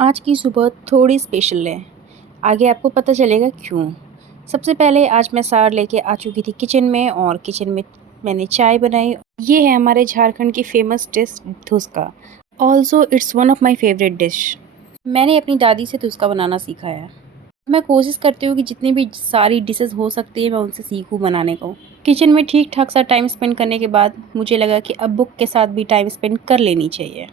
आज की सुबह थोड़ी स्पेशल है। आगे आपको पता चलेगा क्यों। सबसे पहले आज मैं सार लेके आ चुकी थी किचन में और किचन में मैंने चाय बनाई। ये है हमारे झारखंड की famous dish dhuska. Also it's one of my favourite dish. मैंने अपनी दादी से धुसका बनाना सीखा है। मैं कोशिश करती हूँ कि जितनी भी सारी डिशेज़ हो सकती है मैं उनसे सीखूँ बनाने को। किचन में ठीक-ठाक सा टाइम स्पेंड करने के बाद मुझे लगा कि अब बुक के साथ भी टाइम स्पेंड कर लेनी चाहिए।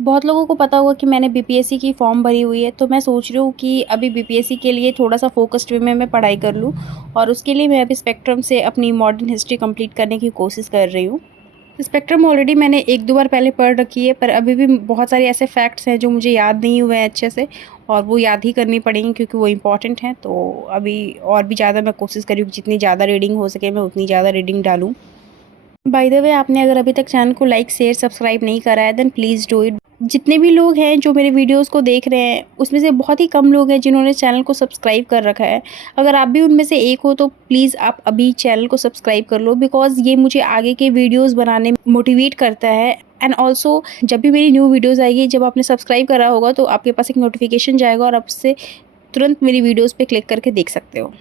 बहुत लोगों को पता होगा कि मैंने बीपीएससी की फ़ॉर्म भरी हुई है, तो मैं सोच रही हूँ कि अभी बीपीएससी के लिए थोड़ा-सा फ़ोकस्ड वे में मैं पढ़ाई कर लूँ और उसके लिए मैं अभी स्पेक्ट्रम से अपनी मॉडर्न हिस्ट्री कंप्लीट करने की कोशिश कर रही हूँ। स्पेक्ट्रम ऑलरेडी मैंने 1-2 बार पहले पढ़ रखी है, पर अभी भी बहुत सारे ऐसे फैक्ट्स हैं जो मुझे याद नहीं हुए हैं अच्छे से और वो याद ही करनी पड़ेंगी क्योंकि वो इम्पोर्टेंट हैं। तो अभी और भी ज़्यादा मैं कोशिश कर रही हूँ कि जितनी ज़्यादा रीडिंग हो सके मैं उतनी ज़्यादा रीडिंग डालूँ। बाय द वे, आपने अगर अभी तक चैनल को लाइक, शेयर, सब्सक्राइब नहीं करा है देन प्लीज़ डू इट। जितने भी लोग हैं जो मेरे वीडियोस को देख रहे हैं उसमें से बहुत ही कम लोग हैं जिन्होंने चैनल को सब्सक्राइब कर रखा है। अगर आप भी उनमें से एक हो तो प्लीज़ आप अभी चैनल को सब्सक्राइब कर लो बिकॉज़ ये मुझे आगे के वीडियोस बनाने में मोटिवेट करता है। एंड ऑल्सो जब भी मेरी न्यू वीडियोस आएगी, जब आपने सब्सक्राइब करा होगा तो आपके पास एक नोटिफिकेशन जाएगा और आप उससे तुरंत मेरी वीडियोस पे क्लिक करके देख सकते हो।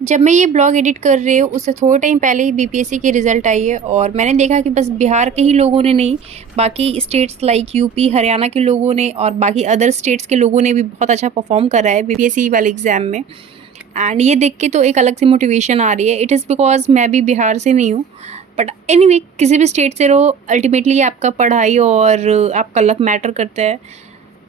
जब मैं ये ब्लॉग एडिट कर रही हूँ उससे थोड़े टाइम पहले ही बीपीएससी की रिज़ल्ट आई है और मैंने देखा कि बस बिहार के ही लोगों ने नहीं, बाकी स्टेट्स लाइक यूपी, हरियाणा के लोगों ने और बाकी अदर स्टेट्स के लोगों ने भी बहुत अच्छा परफॉर्म करा है बीपीएससी वाले एग्ज़ाम में। एंड ये देख के तो एक अलग सी मोटिवेशन आ रही है। इट इज़ बिकॉज मैं भी बिहार से नहीं हूँ, बट एनीवे किसी भी स्टेट से रहो, अल्टीमेटली आपका पढ़ाई और आपका लक मैटर करता है।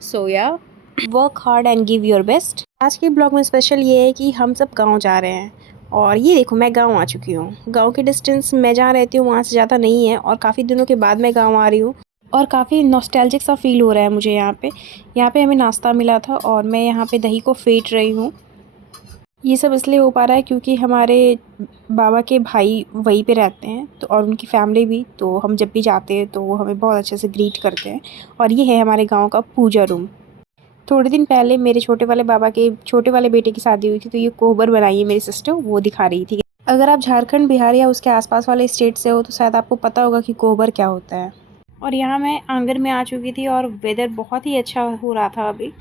सो या, work hard and give your best. आज के ब्लॉग में स्पेशल ये है कि हम सब गांव जा रहे हैं और ये देखो मैं गांव आ चुकी हूँ। गांव की डिस्टेंस मैं जहाँ रहती हूँ वहाँ से ज़्यादा नहीं है और काफ़ी दिनों के बाद मैं गांव आ रही हूँ और काफ़ी नॉस्टैल्जिक सा फील हो रहा है मुझे यहाँ पे। यहाँ पे हमें नाश्ता मिला था और मैं यहाँ पे दही को फेंट रही हूँ। ये सब इसलिए हो पा रहा है क्योंकि हमारे बाबा के भाई वहीं पे रहते हैं तो और उनकी फैमिली भी, तो हम जब भी जाते हैं तो वो हमें बहुत अच्छे से ग्रीट करते हैं। और ये है हमारे गाँव का पूजा रूम। थोड़े दिन पहले मेरे छोटे वाले बाबा के छोटे वाले बेटे की शादी हुई थी तो ये कोहबर बनाई है मेरी सिस्टर, वो दिखा रही थी। अगर आप झारखंड, बिहार या उसके आसपास वाले स्टेट से हो तो शायद आपको पता होगा कि कोहबर क्या होता है। और यहाँ मैं आंगन में आ चुकी थी और वेदर बहुत ही अच्छा हो रहा था अभी।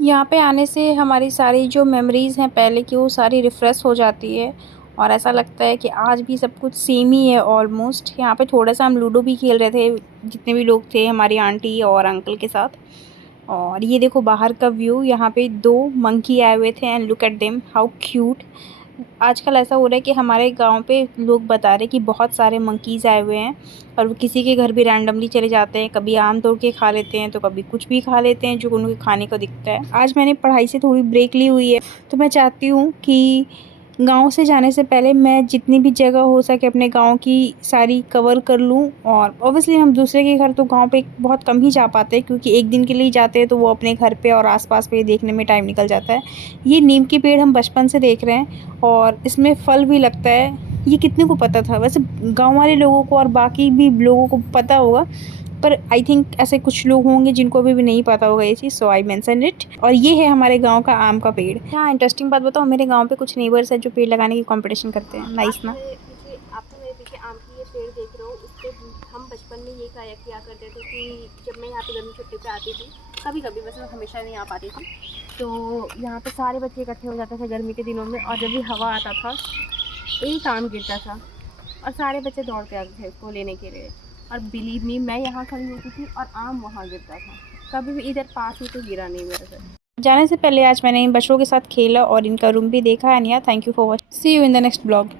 यहाँ पे आने से हमारी सारी जो मेमोरीज़ हैं पहले की वो सारी रिफ़्रेश हो जाती है और ऐसा लगता है कि आज भी सब कुछ सेम ही है ऑलमोस्ट। यहाँ पे थोड़ा-सा हम लूडो भी खेल रहे थे, जितने भी लोग थे हमारी आंटी और अंकल के साथ। और ये देखो बाहर का व्यू, यहाँ पे 2 मंकी आए हुए थे and look at them how cute. आजकल ऐसा हो रहा है कि हमारे गांव पे लोग बता रहे हैं कि बहुत सारे मंकीज़ आए हुए हैं और वो किसी के घर भी रैंडमली चले जाते हैं, कभी आम तोड़ के खा लेते हैं तो कभी कुछ भी खा लेते हैं जो उनको खाने को दिखता है। आज मैंने पढ़ाई से थोड़ी ब्रेक ली हुई है तो मैं चाहती हूँ कि गांव से जाने से पहले मैं जितनी भी जगह हो सके अपने गांव की सारी कवर कर लूं। और ऑब्वियसली हम दूसरे के घर तो गांव पे बहुत कम ही जा पाते हैं क्योंकि एक दिन के लिए जाते हैं तो वो अपने घर पे और आसपास पे देखने में टाइम निकल जाता है। ये नीम के पेड़ हम बचपन से देख रहे हैं और इसमें फल भी लगता है। ये कितने को पता था वैसे, गाँव वाले लोगों को और बाकी भी लोगों को पता होगा, पर आई थिंक ऐसे कुछ लोग होंगे जिनको अभी भी नहीं पता होगा ये चीज़, सो आई मेंशन इट। और ये है हमारे गांव का आम का पेड़। हाँ, इंटरेस्टिंग बात बताओ, मेरे गांव पे कुछ नेबर्स हैं जो पेड़ लगाने की कंपटीशन करते हैं। नाइस ना। आप तो मेरे पीछे आम की ये पेड़ देख रहे हो, उसपे हम बचपन में ये खाया किया करते थे कि जब मैं यहाँ पे गर्मी छुट्टी पे आती थी, कभी कभी, वैसे मैं हमेशा नहीं आ पाती थी, तो यहाँ पे सारे बच्चे इकट्ठे हो जाते थे गर्मी के दिनों में और जब भी हवा आता था एक आम गिरता था और सारे बच्चे दौड़ते आते थे उसको लेने के लिए। और बिलीव मी, मैं यहाँ खड़ी होती थी और आम वहाँ गिरता था, कभी भी इधर पास ही तो गिरा नहीं मेरे से। जाने से पहले आज मैंने इन बच्चों के साथ खेला और इनका रूम भी देखा। And yeah, thank you for watching. See you in the next blog.